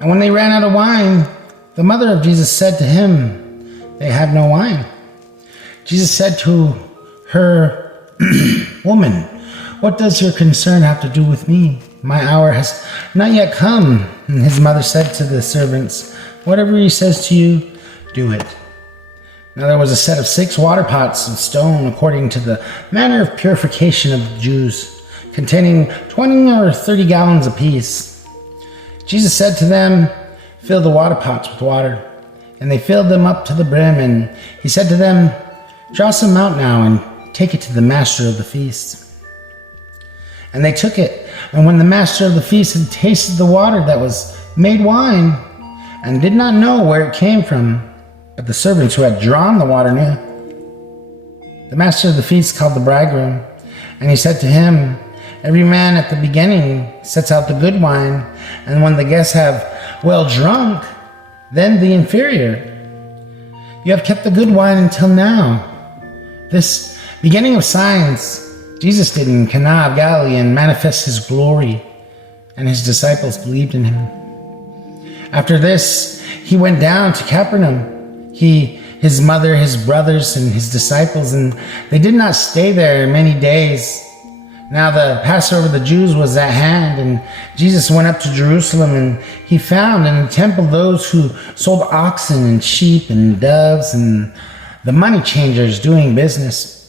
And when they ran out of wine, the mother of Jesus said to him, "They have no wine." Jesus said to her, "Woman, what does your concern have to do with me? My hour has not yet come." And his mother said to the servants, "Whatever he says to you, do it." Now there was a set of 6 water pots of stone according to the manner of purification of the Jews, containing 20 or 30 gallons apiece. Jesus said to them, "Fill the water pots with water." And they filled them up to the brim, and he said to them, "Draw some out now and take it to the master of the feast." And they took it, and when the master of the feast had tasted the water that was made wine, and did not know where it came from, but the servants who had drawn the water knew, the master of the feast called the bridegroom, and he said to him, "Every man at the beginning sets out the good wine, and when the guests have well drunk, then the inferior. You have kept the good wine until now." This beginning of signs Jesus did in Cana of Galilee and manifest his glory, and his disciples believed in him. After this, he went down to Capernaum, he, his mother, his brothers, and his disciples, and they did not stay there many days. Now the Passover of the Jews was at hand, and Jesus went up to Jerusalem, and he found in the temple those who sold oxen and sheep and doves, and the money changers doing business.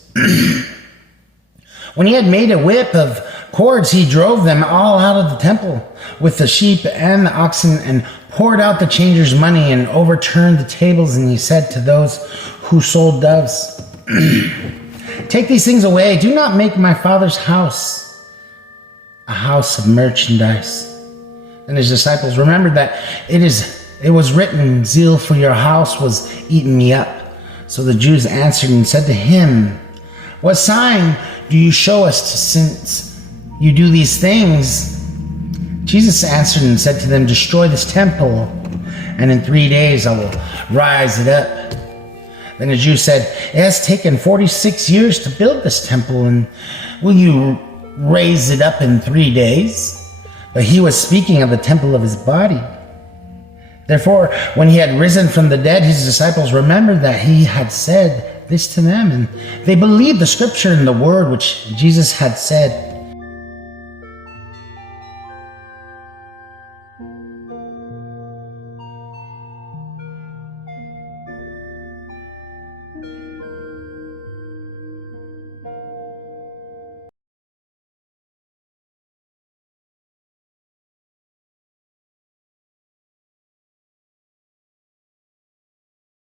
When he had made a whip of cords, he drove them all out of the temple with the sheep and the oxen, and poured out the changers' money and overturned the tables. And he said to those who sold doves, "Take these things away. Do not make my Father's house a house of merchandise." And his disciples remembered that it was written, "Zeal for your house was eating me up." So the Jews answered and said to him, "What sign do you show us since you do these things?" Jesus answered and said to them, "Destroy this temple, and in 3 days I will rise it up." Then the Jews said, "It has taken 46 years to build this temple, and will you raise it up in 3 days?" But he was speaking of the temple of his body. Therefore, when he had risen from the dead, his disciples remembered that he had said this to them, and they believed the scripture and the word which Jesus had said.